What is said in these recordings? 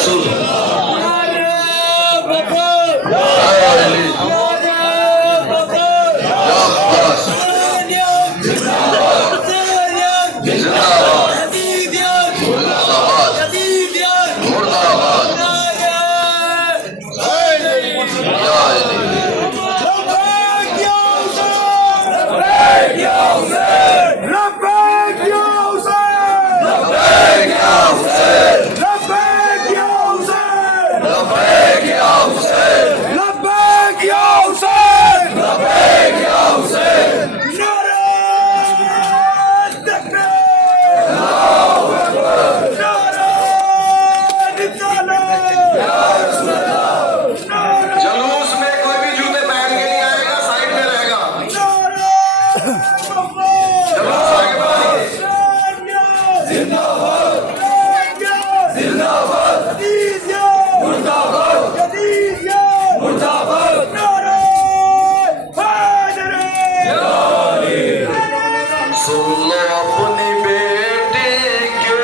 रसूल। जलूस में कोई भी जूते पहन के नहीं आएगा, साइड में रहेगा। जलूस आगे बढ़ाइए। जिंदाबाद जिंदाबाद मुर्दाबाद मुर्दाबाद। सुन लो अपनी बेटी के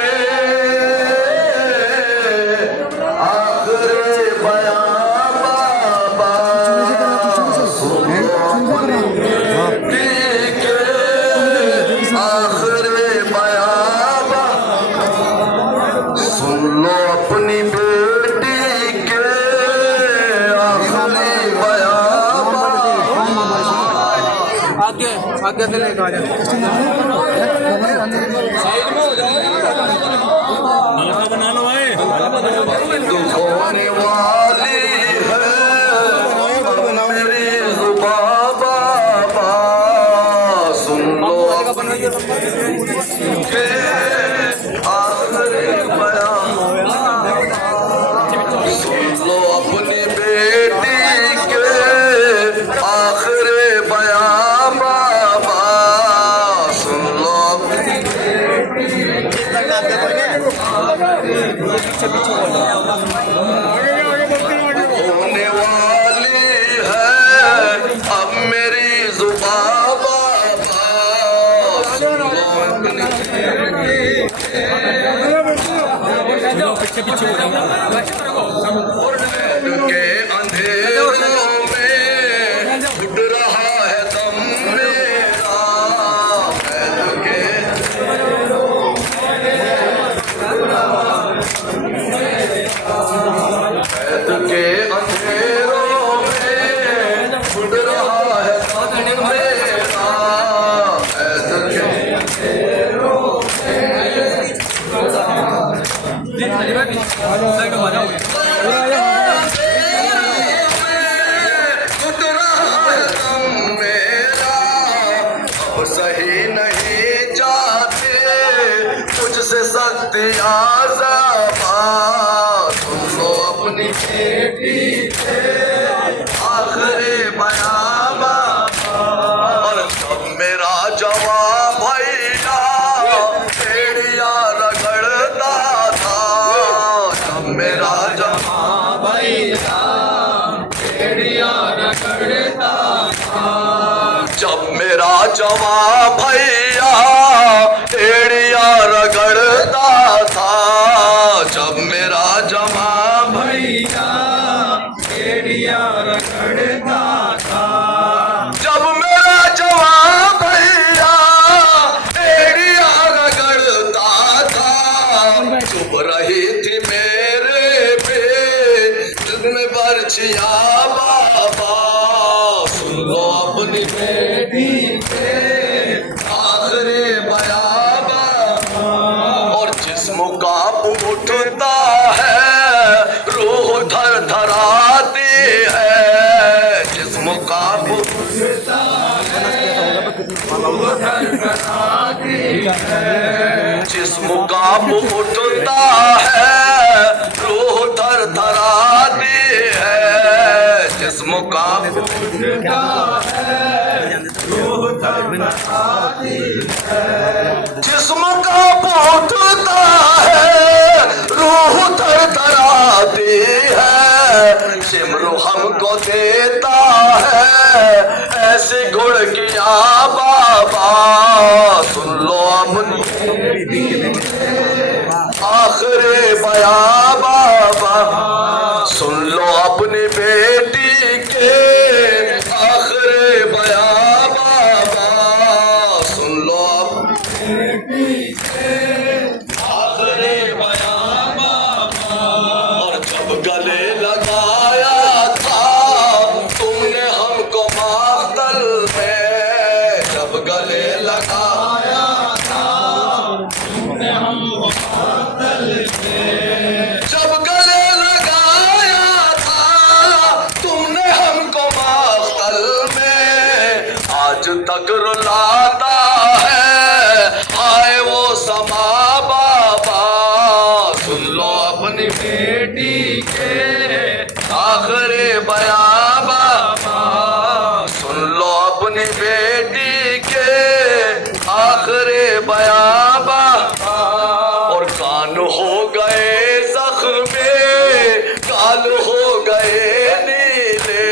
आखिरी बयान बाबा, सुन लो अपनी बेटी के आखिरी बयान बाबा, सुन लो अपनी बेटी के आखिरी बयान बाबा। आगे आगे से लेकर आ जाओ, साइड में हो जाओ, हल्का बना लो भाई। होने वाली है मेरी जुबां बाबा, सुन लो के आखिरी बयान, सुन लो अपनी बेटी के आखिरी बयान बाबा, सुन लो होने वाली है अब मेरी जुबां बाबा, सुन लो अपनी के अंधेरों में उठ रहा है दम मेरा, के के अंधेरों में उठ रहा है दम मेरा, उठ रहा है दम मेरा, अब सही नहीं जाते तुझसे सख्त आज़ाबा, सुन लो अपनी बेटी के आखिरी बयान बाबा, और जब मेरा जवान भैया एड़िया रगड़ता था, जब मेरा जवान भैया एड़िया रगड़ता था, जब मेरा जवान भैया एड़िया रगड़ता था, जब मेरा जवान भैया एड़िया रगड़ता था, जब मेरा जवान भैया एड़िया रगड़ता था, चुप रही थी मेरे पे में बर्छिया बाबा, सुन लो अपनी बेटी के आखिरी बयान बाबा, और जिस्म कांप उठता है रूह थर थराती है, जिस्म कांप उठता है रूह थर थराती है, जिस्म कांप उठता है रूह थर थराती है, जिस्म कांप उठता है रूह थर थराती है, जिस्म कांप उठता है रूह थर थराती है, सिमरू हमको देता है ऐसे गुण किया बाबा, सुन लो अपनी आखिरी बयान बाबा, अपनी बेटी के आखिरी बयां बाबा, सुन लो अपनी बेटी के आखिरी बयां बाबा। और कान हो गए जख्मे, कान हो गए नीले,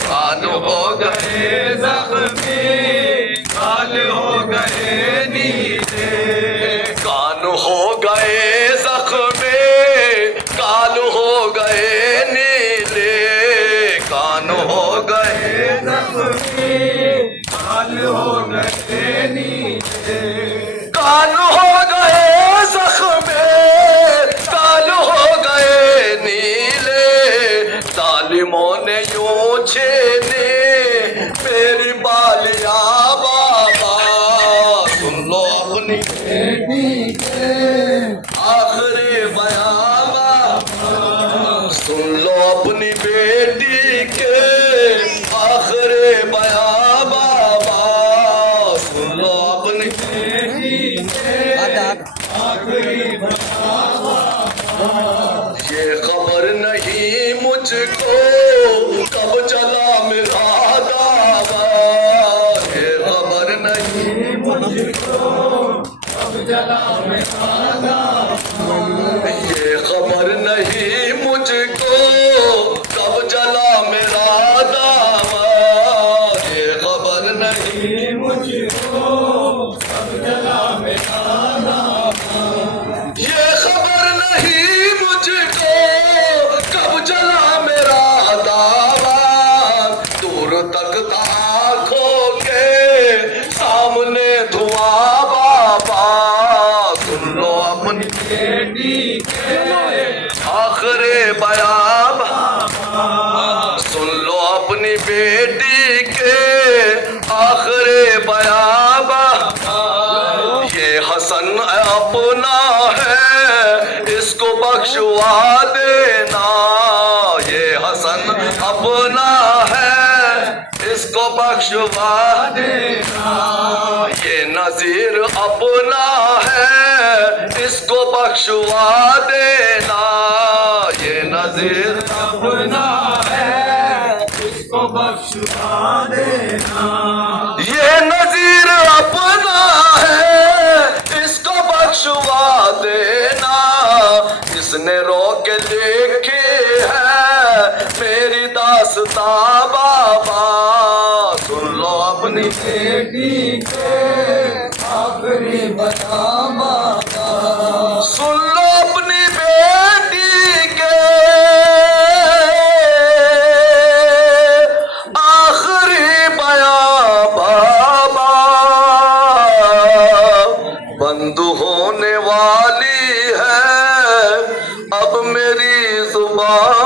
कान हो गए जख्मे, कान हो गए नीले, कान हो गए जख्मे, कान हो गए नीले, कान हो गए जख्मे, कान हो गए नीले, कान हो गए जख्मे, कान हो गए नीले। जालिमों ने यूं छीने मेरी बालिया बाबा, सुन लो अपनी बेटी के आखिरी बयां बाबा, सुन लो अपनी बेटी के आखिरी बयां बाबा, सुन लो अपनी बेटी के आखिरी बयां बाबा। ये खबर नहीं मुझको कब चला मेरा दावा, ये खबर नहीं मुझको कब चला मेरा दावा, ये खबर नहीं मुझको कब चला मेरा दावा, ये खबर नहीं मुझको कब चला मेरा दावा, ये खबर नहीं मुझको कब चला मेरा दावा। दूर तक था आँखों के सामने धुआं बाबा, सुन लो अपनी बेटी के आखिरी बयां बाबा, सुन लो अपनी बेटी के आखिरी बयां बाबा। ये हसन अपना है इसको बख्शवा देना, ये हसन अपना है इसको बख्शवा देना, ये नजीर अपना है इसको बख्शवा देना, ये नजीर अपना है इसको बख्शवा देना, ये नजीर अपना है इसको बख्शवा देना। जिसने रोक लिखी है मेरी दास्तां बाबा, सुन लो अपनी बेटी के आखिरी बयां बाबा, सुन लो अपनी बेटी के आखिरी बयां बाबा। बंद होने वाली है अब मेरी जुबान